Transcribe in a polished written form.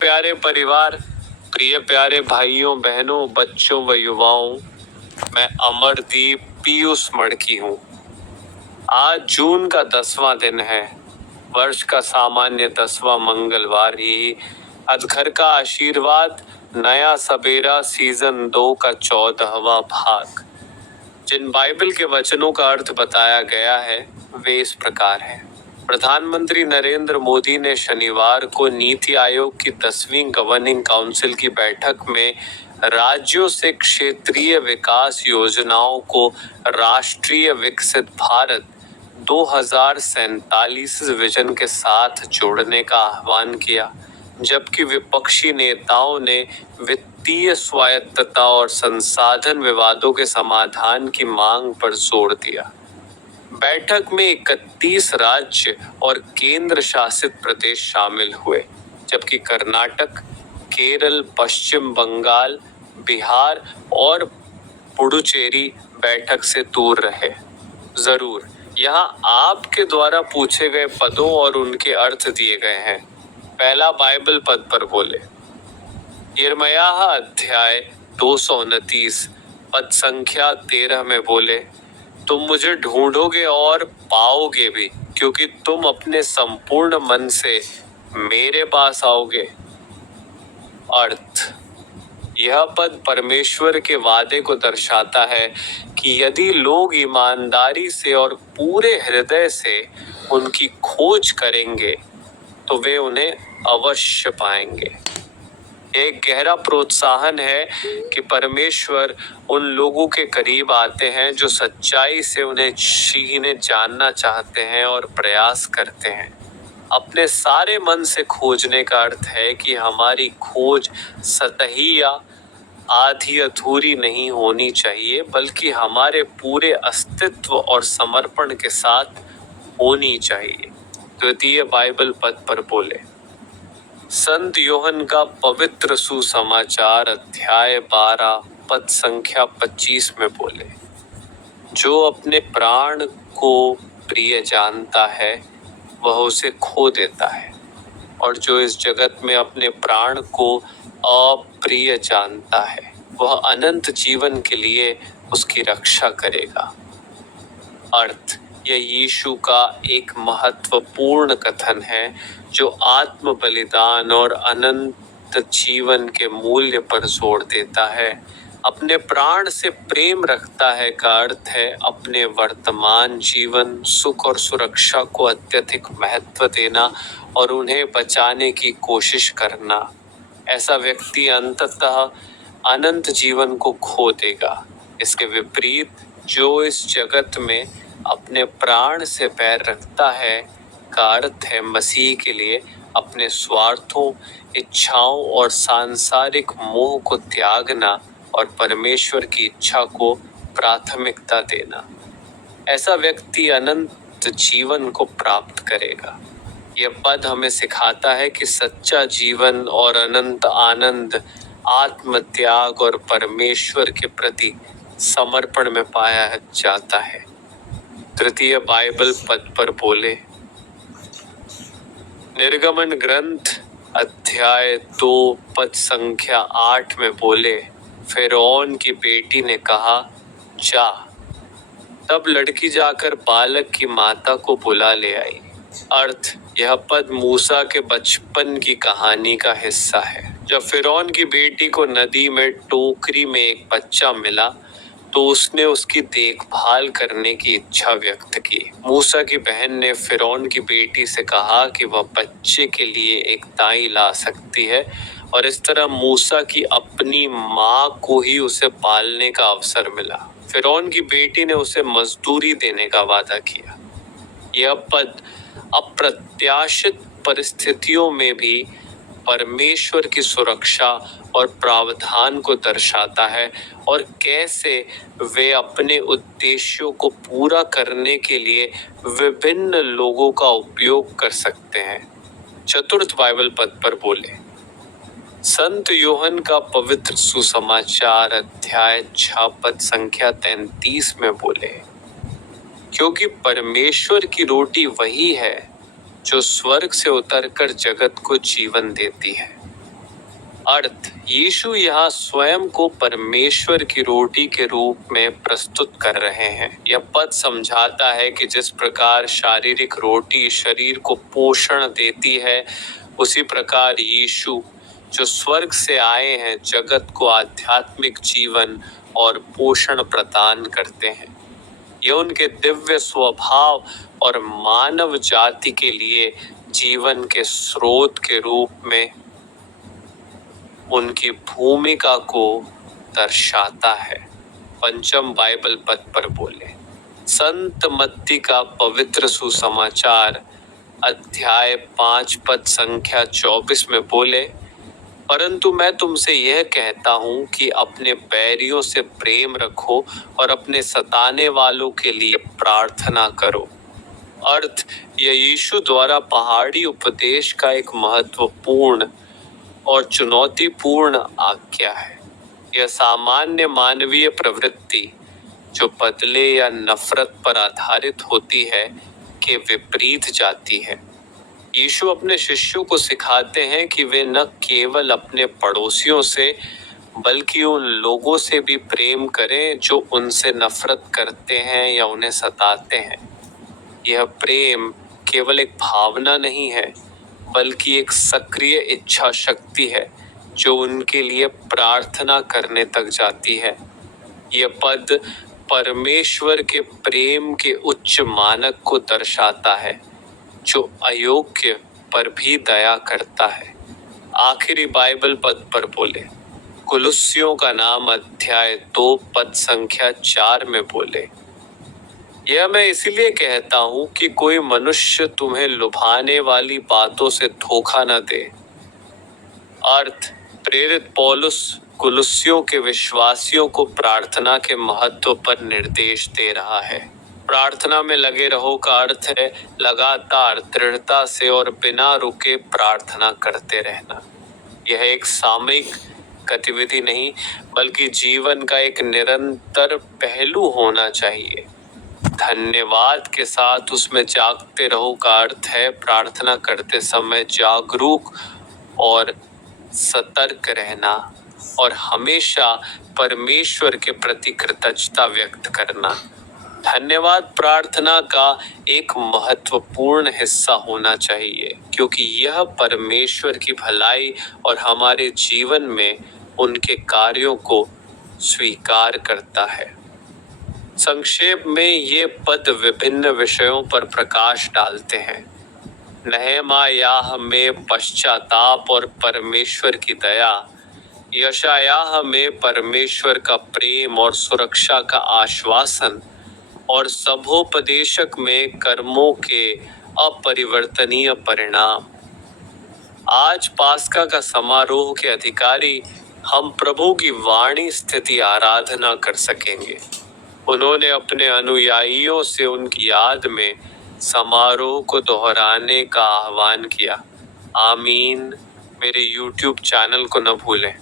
प्यारे परिवार, प्रिय प्यारे भाइयों बहनों, बच्चों व युवाओं, मैं अमरदीप पीयूष मड़की हूँ। आज जून का 10वां दिन है। वर्ष का सामान्य 10वां मंगलवार ही अधखर का आशीर्वाद, नया सवेरा सीजन 2 का 14वां भाग। जिन बाइबल के वचनों का अर्थ बताया गया है वे इस प्रकार है। प्रधानमंत्री नरेंद्र मोदी ने शनिवार को नीति आयोग की 10वीं गवर्निंग काउंसिल की बैठक में राज्यों से क्षेत्रीय विकास योजनाओं को राष्ट्रीय विकसित भारत 2047 विजन के साथ जोड़ने का आह्वान किया, जबकि विपक्षी नेताओं ने वित्तीय स्वायत्तता और संसाधन विवादों के समाधान की मांग पर जोर दिया। बैठक में 31 राज्य और केंद्र शासित प्रदेश शामिल हुए, जबकि कर्नाटक, केरल, पश्चिम बंगाल, बिहार और पुडुचेरी बैठक से दूर रहे। जरूर, यहाँ आपके द्वारा पूछे गए पदों और उनके अर्थ दिए गए हैं। पहला बाइबल पद पर बोले। यिर्मयाह अध्याय 229 पद संख्या 13 में बोले, तुम मुझे ढूंढोगे और पाओगे भी, क्योंकि तुम अपने संपूर्ण मन से मेरे पास आओगे। अर्थ, यह पद परमेश्वर के वादे को दर्शाता है कि यदि लोग ईमानदारी से और पूरे हृदय से उनकी खोज करेंगे तो वे उन्हें अवश्य पाएंगे। एक गहरा प्रोत्साहन है कि परमेश्वर उन लोगों के करीब आते हैं जो सच्चाई से उन्हें जानना चाहते हैं और प्रयास करते हैं। अपने सारे मन से खोजने का अर्थ है कि हमारी खोज सतही या आधी अधूरी नहीं होनी चाहिए, बल्कि हमारे पूरे अस्तित्व और समर्पण के साथ होनी चाहिए। द्वितीय बाइबल पद पर बोले। संत योहन का पवित्र सुसमाचार अध्याय 12 पद संख्या 25 में बोले, जो अपने प्राण को प्रिय जानता है वह उसे खो देता है, और जो इस जगत में अपने प्राण को अप्रिय जानता है वह अनंत जीवन के लिए उसकी रक्षा करेगा। अर्थ, यह यीशु का एक महत्वपूर्ण कथन है जो आत्म बलिदान और अनंत जीवन के मूल्य पर जोर देता है। अपने प्राण से प्रेम रखता है का अर्थ है अपने वर्तमान जीवन, सुख और सुरक्षा को अत्यधिक महत्व देना और उन्हें बचाने की कोशिश करना। ऐसा व्यक्ति अंततः अनंत जीवन को खो देगा। इसके विपरीत, जो इस जगत में अपने प्राण से पैर रखता है का अर्थ है मसीह के लिए अपने स्वार्थों, इच्छाओं और सांसारिक मोह को त्यागना और परमेश्वर की इच्छा को प्राथमिकता देना। ऐसा व्यक्ति अनंत जीवन को प्राप्त करेगा। यह पद हमें सिखाता है कि सच्चा जीवन और अनंत आनंद आत्मत्याग और परमेश्वर के प्रति समर्पण में पाया जाता है। तृतीय बाइबल पद पर बोले। निर्गमन ग्रंथ अध्याय 2 पद संख्या 8 में बोले, फिरौन की बेटी ने कहा, जा। तब लड़की जाकर बालक की माता को बुला ले आई। अर्थ, यह पद मूसा के बचपन की कहानी का हिस्सा है। जब फिरौन की बेटी को नदी में टोकरी में एक बच्चा मिला तो उसने उसकी देखभाल करने की इच्छा व्यक्त की। मूसा की बहन ने फिरौन की बेटी से कहा कि वह बच्चे के लिए एक दाई ला सकती है, और इस तरह मूसा की अपनी माँ को ही उसे पालने का अवसर मिला। फिरौन की बेटी ने उसे मजदूरी देने का वादा किया। यह पद अप्रत्याशित परिस्थितियों में भी परमेश्वर की सुरक्षा और प्रावधान को दर्शाता है और कैसे वे अपने उद्देश्यों को पूरा करने के लिए विभिन्न लोगों का उपयोग कर सकते हैं। चतुर्थ बाइबल पद पर बोले। संत योहन का पवित्र सुसमाचार अध्याय 6 पद संख्या 33 में बोले, क्योंकि परमेश्वर की रोटी वही है जो स्वर्ग से उतरकर जगत को जीवन देती है। अर्थ, यीशु यहाँ स्वयं को परमेश्वर की रोटी के रूप में प्रस्तुत कर रहे हैं। यह पद समझाता है कि जिस प्रकार शारीरिक रोटी शरीर को पोषण देती है, उसी प्रकार यीशु जो स्वर्ग से आए हैं जगत को आध्यात्मिक जीवन और पोषण प्रदान करते हैं। यह उनके दिव्य स्वभाव और मानव जाति के लिए जीवन के स्रोत के रूप में उनकी भूमिका को दर्शाता है। पंचम बाइबल पद पर बोले, संत मत्ती का पवित्र सुसमाचार अध्याय 5 पद संख्या 24 में बोले, परंतु मैं तुमसे यह कहता हूँ कि अपने बैरियों से प्रेम रखो और अपने सताने वालों के लिए प्रार्थना करो। अर्थ, यह यीशु द्वारा पहाड़ी उपदेश का एक महत्वपूर्ण और चुनौतीपूर्ण आज्ञा है। यह सामान्य मानवीय प्रवृत्ति जो बदले या नफरत पर आधारित होती है के विपरीत जाती है। यीशु अपने शिष्यों को सिखाते हैं कि वे न केवल अपने पड़ोसियों से बल्कि उन लोगों से भी प्रेम करें जो उनसे नफरत करते हैं या उन्हें सताते हैं। यह प्रेम केवल एक भावना नहीं है, बल्कि एक सक्रिय इच्छा शक्ति है जो उनके लिए प्रार्थना करने तक जाती है। यह पद परमेश्वर के प्रेम के उच्च मानक को दर्शाता है जो अयोग्य पर भी दया करता है। आखिरी बाइबल पद पर बोले, कुलुस्सियों का नाम अध्याय 2 पद संख्या 4 में बोले, यह मैं इसीलिए कहता हूँ कि कोई मनुष्य तुम्हें लुभाने वाली बातों से धोखा न दे। अर्थ, प्रेरित पौलुस कुलुस्सियों के विश्वासियों को प्रार्थना के महत्व पर निर्देश दे रहा है। प्रार्थना में लगे रहो का अर्थ है लगातार दृढ़ता से और बिना रुके प्रार्थना करते रहना। यह एक सामयिक गतिविधि नहीं, बल्कि जीवन का एक निरंतर पहलू होना चाहिए। धन्यवाद के साथ उसमें जागते रहो का अर्थ है प्रार्थना करते समय जागरूक और सतर्क रहना और हमेशा परमेश्वर के प्रति कृतज्ञता व्यक्त करना। धन्यवाद प्रार्थना का एक महत्वपूर्ण हिस्सा होना चाहिए, क्योंकि यह परमेश्वर की भलाई और हमारे जीवन में उनके कार्यों को स्वीकार करता है। संक्षेप में ये पद विभिन्न विषयों पर प्रकाश डालते हैं। नहमायाह में पश्चाताप और परमेश्वर की दया, यशायाह में परमेश्वर का प्रेम और सुरक्षा का आश्वासन और सभोपदेशक में कर्मों के अपरिवर्तनीय परिणाम। आज पास्का का समारोह के अधिकारी हम प्रभु की वाणी स्थिति आराधना कर सकेंगे। उन्होंने अपने अनुयायियों से उनकी याद में समारोह को दोहराने का आह्वान किया। आमीन। मेरे YouTube चैनल को न भूलें।